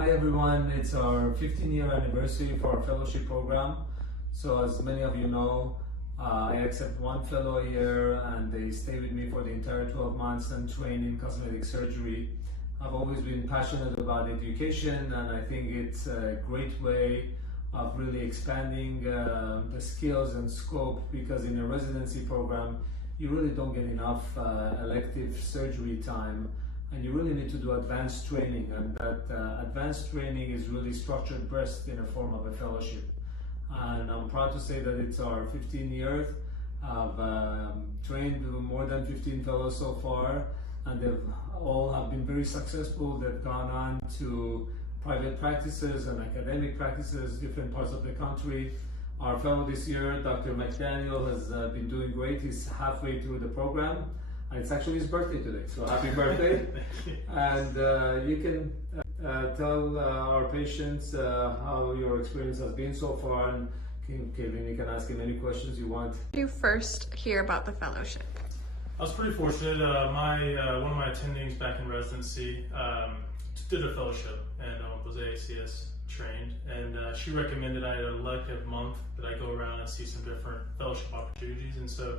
Hi everyone, it's our 15-year anniversary for our fellowship program. So as many of you know, I accept one fellow a year and they stay with me for the entire 12 months and train in cosmetic surgery. I've always been passionate about education, and I think it's a great way of really expanding the skills and scope, because in a residency program you really don't get enough elective surgery time, and you really need to do advanced training, and that advanced training is really structured best in a form of a fellowship. And I'm proud to say that it's our 15th year. I've trained more than 15 fellows so far, and they've all have been very successful. They've gone on to private practices and academic practices, different parts of the country. Our fellow this year, Dr. McDaniel, has been doing great. He's halfway through the program. And it's actually his birthday today, so happy birthday. And you can tell our patients how your experience has been so far, and Kevin, you can ask him any questions you want. Did you first hear about the fellowship? I was pretty fortunate. One of my attendings back in residency did a fellowship and was ACS trained, and she recommended I had an elective month that I go around and see some different fellowship opportunities. And so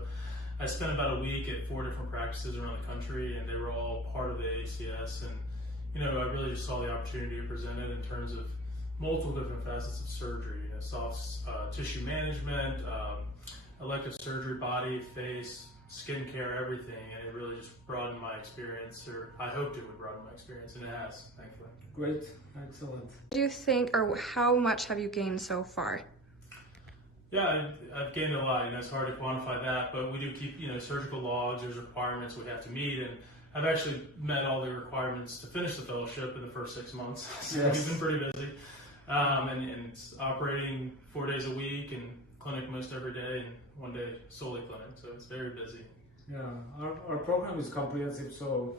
I spent about a week at 4 different practices around the country, and they were all part of the ACS. And I really just saw the opportunity presented in terms of multiple different facets of surgery, soft tissue management, elective surgery, body, face, skincare, everything, and it really just broadened my experience, or I hoped it would broaden my experience, and it has, thankfully. Great, excellent. Do you think, or how much have you gained so far? Yeah, I've gained a lot, and it's hard to quantify that, but we do keep, surgical logs. There's requirements we have to meet, and I've actually met all the requirements to finish the fellowship in the first 6 months. So yes. We've been pretty busy, and it's operating 4 days a week, and clinic most every day, and 1 day solely clinic, so it's very busy. Yeah, our program is comprehensive, so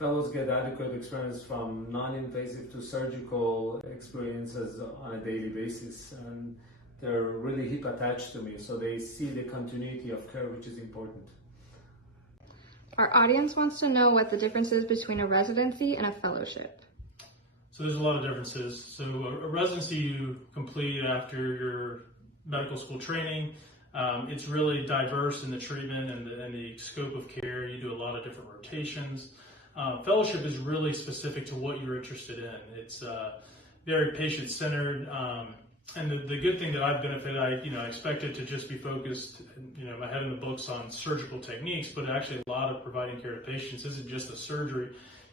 fellows get adequate experience from non-invasive to surgical experiences on a daily basis, and they're really hip attached to me, so they see the continuity of care, which is important. Our audience wants to know what the difference is between a residency and a fellowship. So there's a lot of differences. So a residency you complete after your medical school training. It's really diverse in the treatment and the scope of care. You do a lot of different rotations. Fellowship is really specific to what you're interested in. It's very patient-centered. And the good thing that I've benefited, I expected to just be focused, my head in the books on surgical techniques, but actually a lot of providing care to patients isn't just the surgery,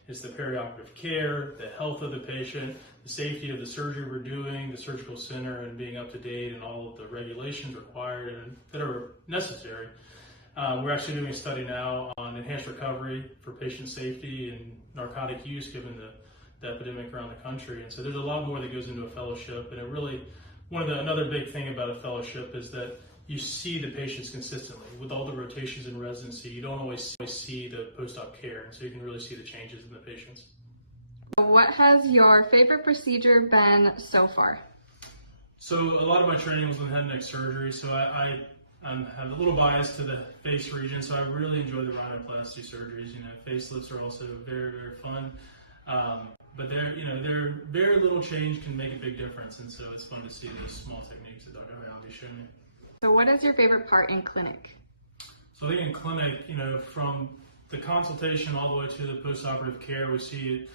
it's the perioperative care, the health of the patient, the safety of the surgery we're doing, the surgical center, and being up to date and all of the regulations required and that are necessary. We're actually doing a study now on enhanced recovery for patient safety and narcotic use, given the epidemic around the country. And so there's a lot more that goes into a fellowship, and it really, another big thing about a fellowship is that you see the patients consistently. With all the rotations in residency, you don't always see the post-op care, and so you can really see the changes in the patients. What has your favorite procedure been so far? So a lot of my training was in head and neck surgery, so I have a little bias to the face region, so I really enjoy the rhinoplasty surgeries. Facelifts are also very, very fun. But they're very little change can make a big difference, and so it's fun to see those small techniques that Dr. Haiavy showed me. So what is your favorite part in clinic? So I think in clinic, from the consultation all the way to the post-operative care, we see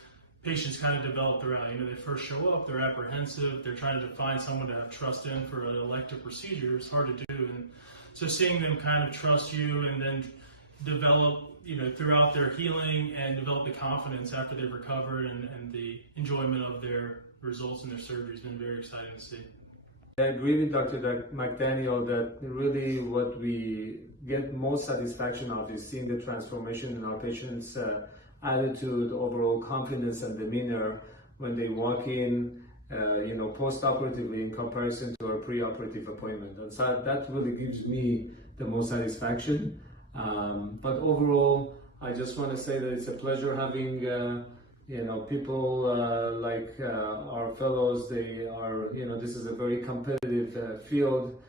patients kind of develop throughout. They first show up, they're apprehensive, they're trying to find someone to have trust in for an elective procedure. It's hard to do, and so seeing them kind of trust you and then develop throughout their healing and develop the confidence after they've recovered and the enjoyment of their results in their surgery has been very exciting to see. I agree with Dr. McDaniel that really what we get most satisfaction of is seeing the transformation in our patients' attitude, overall confidence and demeanor when they walk in, post-operatively in comparison to our pre-operative appointment. And so that really gives me the most satisfaction. But overall, I just want to say that it's a pleasure having people like our fellows. They are, this is a very competitive field.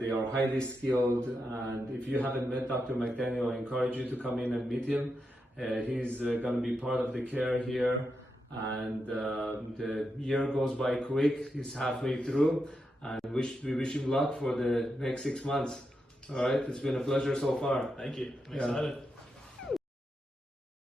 They are highly skilled, and if you haven't met Dr. McDaniel, I encourage you to come in and meet him. He's going to be part of the care here, and the year goes by quick. He's halfway through, and we wish him luck for the next 6 months. All right, it's been a pleasure so far. Thank you. I'm Yeah. excited.